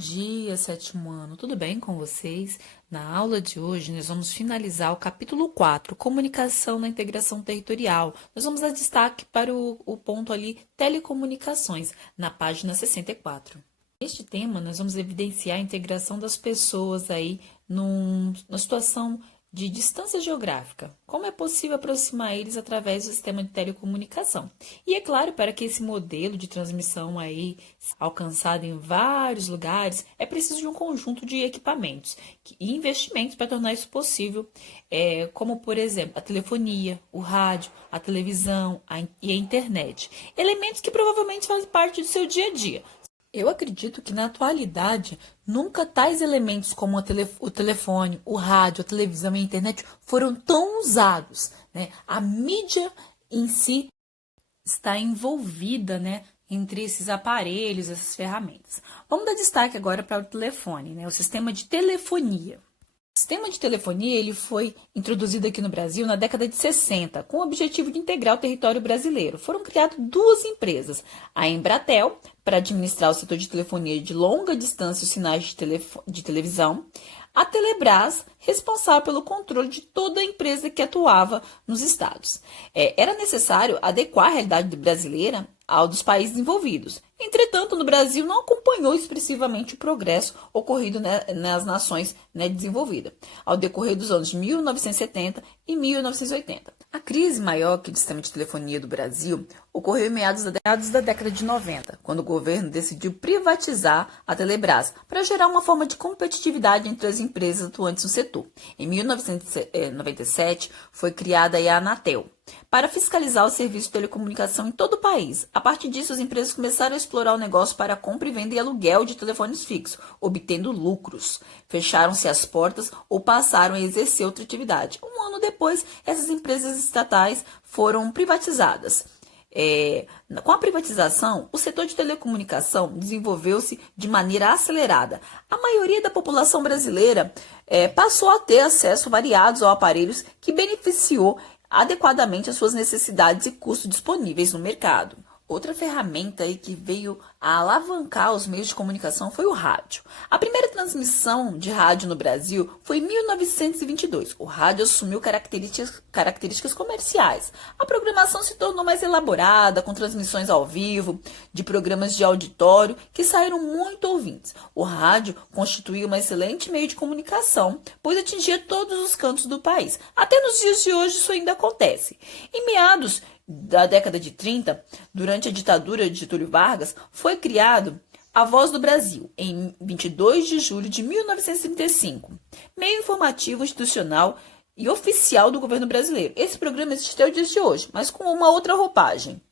dia, sétimo ano, tudo bem com vocês? Na aula de hoje, nós vamos finalizar o capítulo 4, Comunicação na Integração Territorial. Nós vamos dar destaque para o ponto ali, Telecomunicações, na página 64. Neste tema, nós vamos evidenciar a integração das pessoas aí numa situação de distância geográfica. Como é possível aproximar eles através do sistema de telecomunicação? E é claro, para que esse modelo de transmissão aí alcançado em vários lugares, é preciso de um conjunto de equipamentos e investimentos para tornar isso possível, como, por exemplo, a telefonia, o rádio, a televisão e a internet. Elementos que provavelmente fazem parte do seu dia a dia. Eu acredito que na atualidade, nunca tais elementos como o telefone, o rádio, a televisão e a internet foram tão usados, né? A mídia em si está envolvida, né, entre esses aparelhos, essas ferramentas. Vamos dar destaque agora para o telefone, né? O sistema de telefonia. O sistema de telefonia ele foi introduzido aqui no Brasil na década de 60, com o objetivo de integrar o território brasileiro. Foram criadas duas empresas, a Embratel, para administrar o setor de telefonia de longa distância e os sinais de televisão, a Telebrás, responsável pelo controle de toda a empresa que atuava nos estados. Era necessário adequar a realidade brasileira ao dos países envolvidos. Entretanto, no Brasil não acompanhou expressivamente o progresso ocorrido nas nações desenvolvidas, ao decorrer dos anos de 1970 e 1980. A crise maior que o sistema de telefonia do Brasil ocorreu em meados da década de 90, quando o governo decidiu privatizar a Telebrás para gerar uma forma de competitividade entre as empresas atuantes no setor. Em 1997, foi criada a Anatel, para fiscalizar o serviço de telecomunicação em todo o país. A partir disso, as empresas começaram a explorar o negócio para compra e venda e aluguel de telefones fixos, obtendo lucros. Fecharam-se as portas ou passaram a exercer outra atividade. Um ano depois, essas empresas estatais foram privatizadas. Com a privatização, o setor de telecomunicação desenvolveu-se de maneira acelerada. A maioria da população brasileira passou a ter acesso variados a aparelhos que beneficiou adequadamente as suas necessidades e custos disponíveis no mercado. Outra ferramenta aí que veio a alavancar os meios de comunicação foi o rádio. A primeira transmissão de rádio no Brasil foi em 1922. O rádio assumiu características comerciais. A programação se tornou mais elaborada, com transmissões ao vivo, de programas de auditório que saíram muito ouvintes. O rádio constituía um excelente meio de comunicação, pois atingia todos os cantos do país. Até nos dias de hoje isso ainda acontece. Em meados da década de 30, durante a ditadura de Getúlio Vargas, foi criado a Voz do Brasil, em 22 de julho de 1935, meio informativo, institucional e oficial do governo brasileiro. Esse programa existe até os dias de hoje, mas com uma outra roupagem.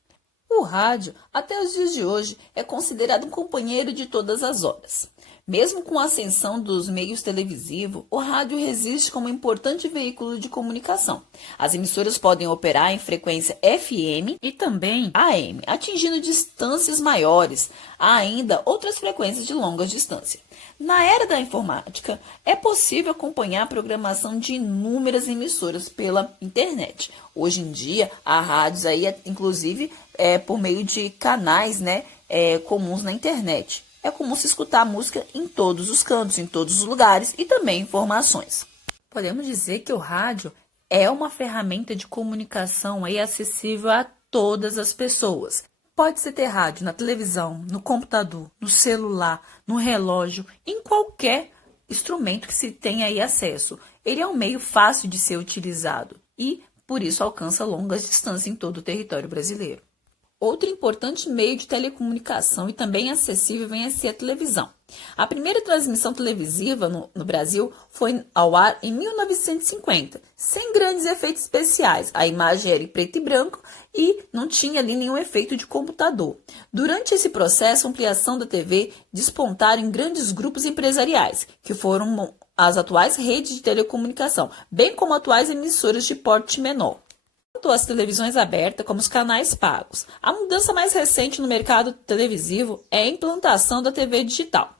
O rádio, até os dias de hoje, é considerado um companheiro de todas as horas. Mesmo com a ascensão dos meios televisivos, o rádio resiste como um importante veículo de comunicação. As emissoras podem operar em frequência FM e também AM, atingindo distâncias maiores. Há ainda outras frequências de longa distância. Na era da informática, é possível acompanhar a programação de inúmeras emissoras pela internet. Hoje em dia, há rádios aí, inclusive, por meio de canais comuns na internet. É comum se escutar música em todos os cantos, em todos os lugares e também informações. Podemos dizer que o rádio é uma ferramenta de comunicação aí acessível a todas as pessoas. Pode-se ter rádio na televisão, no computador, no celular, no relógio, em qualquer instrumento que se tenha aí acesso. Ele é um meio fácil de ser utilizado e, por isso, alcança longas distâncias em todo o território brasileiro. Outro importante meio de telecomunicação e também acessível vem a ser a televisão. A primeira transmissão televisiva no Brasil foi ao ar em 1950, sem grandes efeitos especiais. A imagem era em preto e branco e não tinha ali nenhum efeito de computador. Durante esse processo, a ampliação da TV despontaram em grandes grupos empresariais, que foram as atuais redes de telecomunicação, bem como atuais emissoras de porte menor. Tanto as televisões abertas como os canais pagos. A mudança mais recente no mercado televisivo é a implantação da TV digital.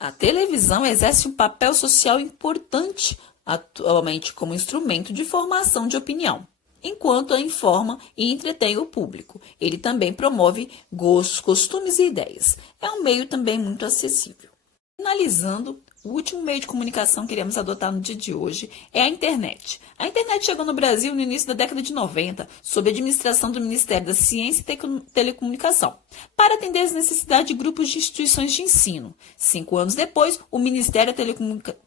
A televisão exerce um papel social importante atualmente como instrumento de formação de opinião, enquanto a informa e entretém o público. Ele também promove gostos, costumes e ideias. É um meio também muito acessível. Finalizando, o último meio de comunicação que iremos adotar no dia de hoje é a internet. A internet chegou no Brasil no início da década de 90, sob a administração do Ministério da Ciência e Telecomunicação, para atender às necessidades de grupos de instituições de ensino. 5 anos depois, o Ministério da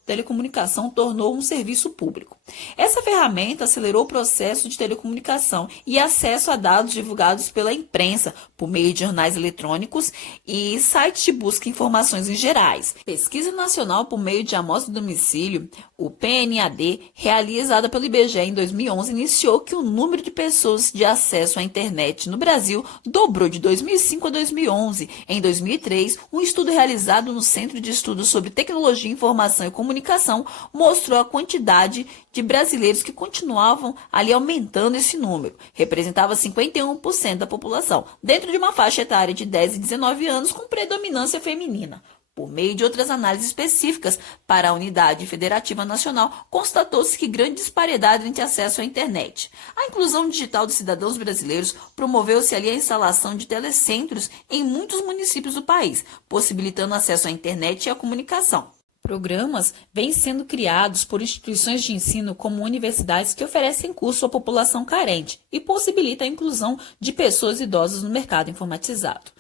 Telecomunicação tornou um serviço público. Essa ferramenta acelerou o processo de telecomunicação e acesso a dados divulgados pela imprensa, por meio de jornais eletrônicos e sites de busca de informações em gerais. Pesquisa nacional por meio de amostra de domicílio, o PNAD, realizada pelo IBGE em 2011, iniciou que o número de pessoas de acesso à internet no Brasil dobrou de 2005 a 2011. Em 2003, um estudo realizado no Centro de Estudos sobre Tecnologia, Informação e Comunicação mostrou a quantidade de brasileiros que continuavam ali aumentando esse número. Representava 51% da população, dentro de uma faixa etária de 10 e 19 anos com predominância feminina. Por meio de outras análises específicas para a Unidade Federativa Nacional, constatou-se que grande disparidade entre acesso à internet. A inclusão digital dos cidadãos brasileiros promoveu-se ali a instalação de telecentros em muitos municípios do país, possibilitando acesso à internet e à comunicação. Programas vêm sendo criados por instituições de ensino como universidades que oferecem curso à população carente e possibilita a inclusão de pessoas idosas no mercado informatizado.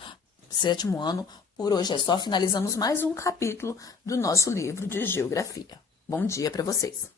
7º ano, por hoje é só, finalizamos mais um capítulo do nosso livro de Geografia. Bom dia para vocês!